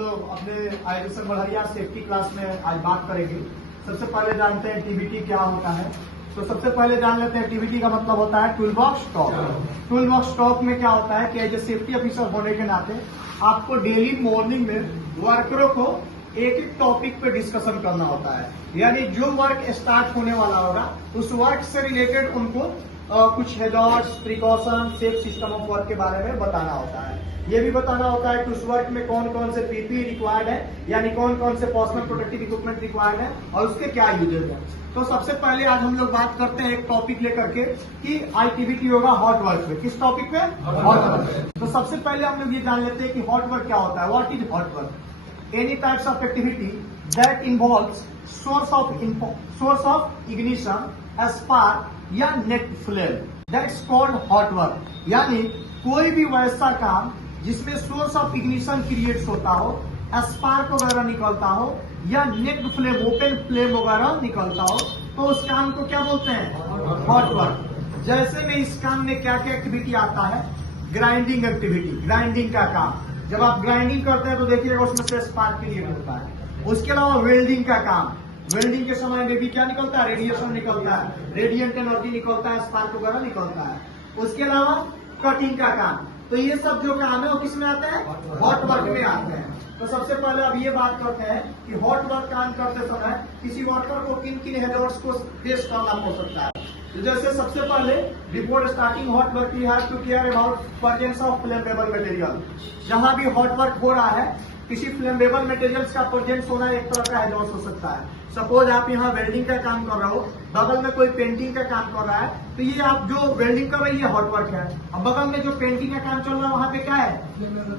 लोग अपने आयुष्य बढ़िया सेफ्टी क्लास में आज बात करेंगे। सबसे पहले जानते हैं टीबीटी क्या होता है। तो सबसे पहले जान लेते हैं टीबीटी का मतलब होता है tool box talk. Tool box talk में क्या होता है कि एज ए सेफ्टी ऑफिसर होने के नाते आपको डेली मॉर्निंग में वर्करों को एक एक टॉपिक पे डिस्कशन करना होता है। यानी जो वर्क स्टार्ट होने वाला होगा उस वर्क से रिलेटेड उनको कुछ hazards, precaution, safe system of work के बारे में बताना होता है। ये भी बताना होता है कि उस वर्क में कौन कौन से पीपी रिक्वायर्ड है, यानी कौन कौन से पर्सनल प्रोटेक्टिव इक्विपमेंट रिक्वायर्ड है और उसके क्या यूजेज है। तो सबसे पहले आज हम लोग बात करते हैं एक टॉपिक लेकर के कि आईटीबीटी होगा हॉट वर्क पे। किस टॉपिक पे? Hot work. तो सबसे पहले हम लोग ये जान लेते हैं कि हॉट वर्क क्या होता है। What is hot work? Any types of activity that involves source of ignition, spark या naked flame, that's called hot work. यानी कोई भी वैसा काम जिसमें सोर्स ऑफ इग्निशन क्रिएट होता हो, स्पार्क वगैरह निकलता हो या नेट फ्लेम, ओपन फ्लेम वगैरह निकलता हो, तो उस काम को क्या बोलते हैं? Hot work. जैसे में इस काम में क्या क्या एक्टिविटी आता है? ग्राइंडिंग एक्टिविटी, ग्राइंडिंग का काम। जब आप ग्राइंडिंग करते हैं तो देखिएगा उसमें से स्पार्क क्रिएट होता है। उसके अलावा वेल्डिंग का काम, वेल्डिंग के समय में भी क्या निकलता है? रेडिएशन निकलता है, रेडिएंट एनर्जी निकलता है, स्पार्क वगैरह निकलता है। उसके अलावा कटिंग का काम। तो ये सब जो काम है वो किस में आते हैं? हॉट वर्क में आते हैं। तो सबसे पहले अब ये बात करते हैं कि हॉट वर्क काम करते समय किसी वर्कर को किन किन हेजर्ड्स को फेस करना हो सकता है। तो जैसे सबसे पहले before starting hot work we have to care about presence of flammable material. जहां भी हॉट वर्क हो रहा है किसी फ्लेमेबल मटेरियल्स का प्रेजेंस होना एक तरह का हेजर्ड हो सकता है। सपोज आप यहाँ वेल्डिंग का काम कर रहे हो, बगल में कोई पेंटिंग का काम कर रहा है, तो ये आप जो वेल्डिंग कर रहे हैं ये हॉट वर्क है। अब बगल में जो पेंटिंग का काम चल रहा है वहाँ पे क्या है?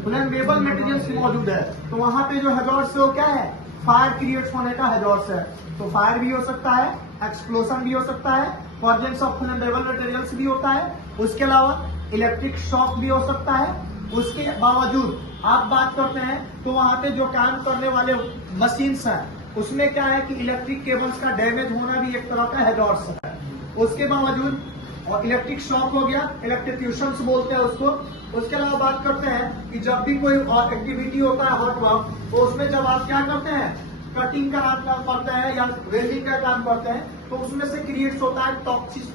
फ्लेमेबल मटेरियल्स मौजूद है। तो वहाँ पे जो हेजर्ड्स है वो क्या है? फायर क्रिएट होने का हेजर्ड्स है। तो फायर भी हो सकता है, एक्सप्लोजन भी हो सकता है, प्रेजेंस ऑफ फ्लेमेबल मटेरियल्स भी होता है। उसके अलावा इलेक्ट्रिक शॉक भी हो सकता है। उसके बावजूद आप बात करते हैं तो वहाँ पे जो काम करने वाले मशीन्स हैं उसमें क्या है कि इलेक्ट्रिक केबल्स का डैमेज होना भी एक तरह का हेजर्ड्स है। उसके बावजूद और इलेक्ट्रिक शॉक हो गया, इलेक्ट्रिक्यूशंस बोलते हैं उसको। उसके अलावा बात करते हैं कि जब भी कोई एक्टिविटी होता है हॉट वर्क, तो उसमें जब आप क्या करते हैं? कटिंग का काम करते हैं या वेल्डिंग का काम करते हैं, तो उसमें से क्रिएट होता है टॉक्सिक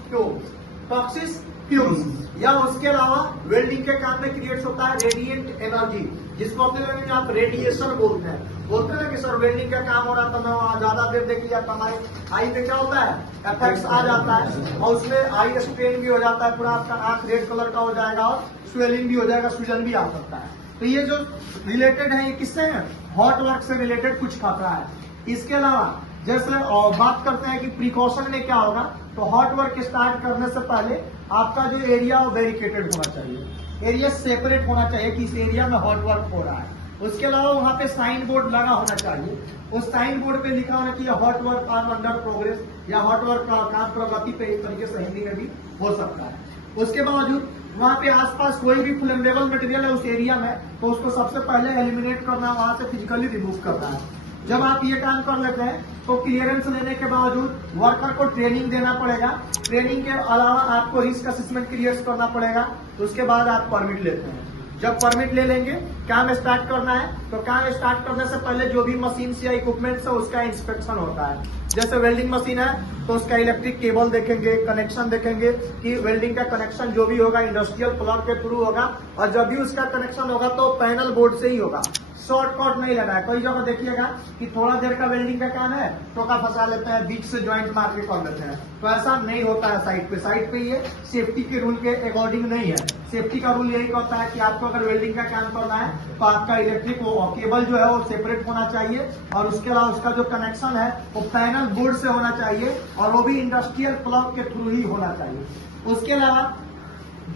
फ्यूम्स, या उसके अलावा वेल्डिंग के काम में क्रिएट होता है रेडिएंट एनर्जी, जिसको अपने लैंग्वेज में आप रेडिएशन बोलते हैं ना कि सर वेल्डिंग का काम हो रहा था, मैं ज्यादा देर देख लिया, हमारे आई पे क्या होता है? इफेक्ट्स आ जाता है और उसमें आई स्ट्रेन भी हो जाता है, पूरा आपका आंख रेड कलर का हो जाएगा और स्वेलिंग भी हो जाएगा, सूजन भी आ सकता है। तो ये जो रिलेटेड है ये किससे है? हॉट वर्क से रिलेटेड कुछ खतरा है। इसके अलावा जैसे बात करते हैं कि प्रिकॉशन में क्या होगा, तो हॉट वर्क स्टार्ट करने से पहले आपका जो एरिया वो बैरिकेटेड होना चाहिए, एरिया सेपरेट होना चाहिए कि इस एरिया में हॉट वर्क हो रहा है। उसके अलावा वहाँ पे साइन बोर्ड लगा होना चाहिए, उस साइन बोर्ड पे लिखा होना चाहिए hot work on under progress या हॉट वर्क का काम प्रगति पे, इस तरीके से हिंदी में भी हो सकता है। उसके बावजूद वहाँ पे आसपास कोई भी फ्लेमेबल मटेरियल है उस एरिया में, तो उसको सबसे पहले एलिमिनेट करना, वहां से फिजिकली रिमूव करना है। जब आप ये काम कर लेते हैं तो क्लियरेंस लेने के बावजूद वर्कर को ट्रेनिंग देना पड़ेगा। ट्रेनिंग के अलावा आपको रिस्क असेसमेंट क्रिएट करना पड़ेगा। उसके बाद आप परमिट लेते हैं। जब परमिट ले लेंगे, काम स्टार्ट करना है, तो काम स्टार्ट करने से पहले जो भी मशीन या इक्विपमेंट्स है उसका इंस्पेक्शन होता है। जैसे वेल्डिंग मशीन है तो उसका इलेक्ट्रिक केबल देखेंगे, कनेक्शन देखेंगे कि वेल्डिंग का कनेक्शन जो भी होगा इंडस्ट्रियल प्लग के थ्रू होगा, और जब भी उसका कनेक्शन होगा तो पैनल बोर्ड से ही होगा, शॉर्टकट नहीं लेना है। कई जगह देखिएगा कि थोड़ा देर का वेल्डिंग का काम है, टोका फंसा लेते हैं, बीच से ज्वाइंट मार के कर लेते हैं, तो ऐसा नहीं होता है। साइड पे ये सेफ्टी के रूल के अकॉर्डिंग नहीं है। सेफ्टी का रूल यही कहता है कि आपको अगर वेल्डिंग का काम करना है तो आपका इलेक्ट्रिक केबल जो है वो सेपरेट होना चाहिए, और उसके अलावा उसका जो कनेक्शन है वो पैनल बोर्ड से होना चाहिए, और वो भी इंडस्ट्रियल प्लग के थ्रू ही होना चाहिए। उसके अलावा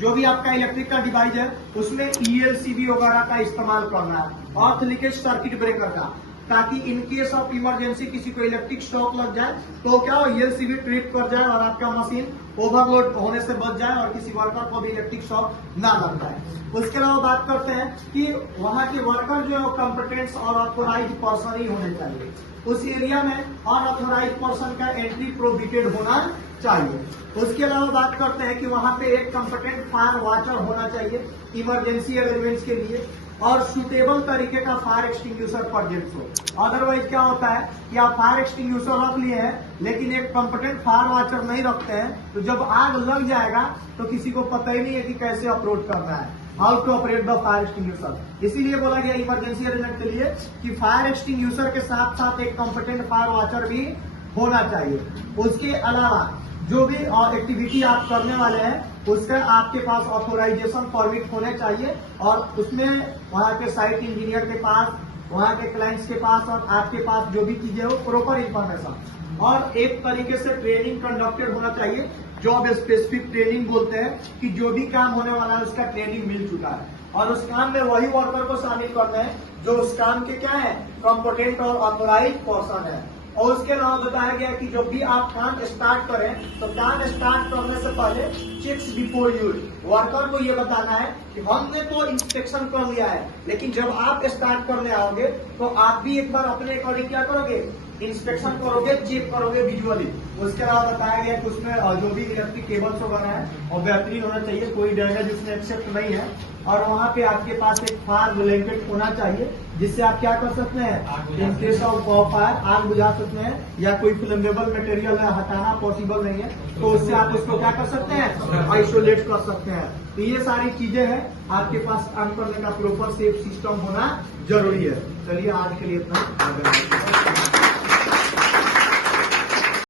जो भी आपका इलेक्ट्रिक का डिवाइस है उसमें ELCB वगैरह का इस्तेमाल करना है, अर्थ लीकेज सर्किट ब्रेकर का, ताकि इन केस ऑफ इमरजेंसी किसी को इलेक्ट्रिक शॉक लग जाए तो क्या हो, ELCB ट्रिप कर जाए और आपका मशीन ओवरलोड होने से बच जाए और किसी वर्कर को भी इलेक्ट्रिक शॉक ना लग जाए। उसके अलावा बात करते हैं कि वहाँ के वर्कर जो है कॉम्पिटेंट और ऑथोराइज पर्सन ही होने चाहिए। उस एरिया में अनऑथोराइज पर्सन का एंट्री प्रोहिबिटेड होना चाहिए। उसके अलावा बात करते हैं कि वहाँ पे एक कॉम्पिटेंट फायर वॉचर होना चाहिए इमरजेंसी अरेंजमेंट्स के लिए। और सुटेबल तरीके का फायर एक्सटिंग्विशर प्रेजेंट हो। अदरवाइज क्या होता है कि आप फायर एक्सटिंग्विशर रख लिए हैं लेकिन एक कॉम्पिटेंट फायर वॉचर नहीं रखते हैं, तो जब आग लग जाएगा तो किसी को पता ही नहीं है कि कैसे अप्रोच करना है, how to operate the fire extinguisher. इसीलिए बोला गया इमरजेंसी अरेंजमेंट के लिए कि फायर एक्सटिंग्विशर के साथ साथ एक कॉम्पिटेंट फायर वॉचर भी होना चाहिए। उसके अलावा जो भी एक्टिविटी आप करने वाले हैं उसका आपके पास ऑथोराइजेशन परमिट होने चाहिए और उसमें वहाँ के साइट इंजीनियर के पास, वहाँ के क्लाइंट्स के पास और आपके पास जो भी चीजें हो प्रॉपर इंफॉर्मेशन और एक तरीके से ट्रेनिंग कंडक्टेड होना चाहिए। जॉब स्पेसिफिक ट्रेनिंग बोलते हैं कि जो भी काम होने वाला है उसका ट्रेनिंग मिल चुका है और उस काम में वही वर्कर को शामिल करना है जो उस काम के क्या है कॉम्पिटेंट और ऑथोराइज पर्सन है। और उसके अलावा बताया गया कि जब भी आप काम स्टार्ट करें तो काम स्टार्ट करने से पहले चेक्स बिफोर यूज, वर्कर को ये बताना है कि हमने तो इंस्पेक्शन कर लिया है लेकिन जब आप स्टार्ट करने आओगे तो आप भी एक बार अपने अकॉर्डिंग क्या करोगे, इंस्पेक्शन करोगे, चेक करोगे विजुअली। उसके अलावा बताया गया कि उसमें जो भी इलेक्ट्रिक केबल्स वगैरह है और बेहतरीन होना चाहिए, कोई डैमेज उसमें एक्सेप्ट नहीं है और वहाँ पे आपके पास एक फायर ब्लैंकेट होना चाहिए जिससे आप क्या कर सकते हैं, इन केस ऑफ फायर आग बुझा सकते हैं या कोई फ्लेमेबल मटेरियल है हटाना पॉसिबल नहीं है तो उससे आप उसको क्या कर सकते हैं, आइसोलेट कर सकते हैं। तो ये सारी चीजें हैं, आपके पास काम करने का प्रॉपर सेफ सिस्टम होना जरूरी है। चलिए आज के लिए इतना।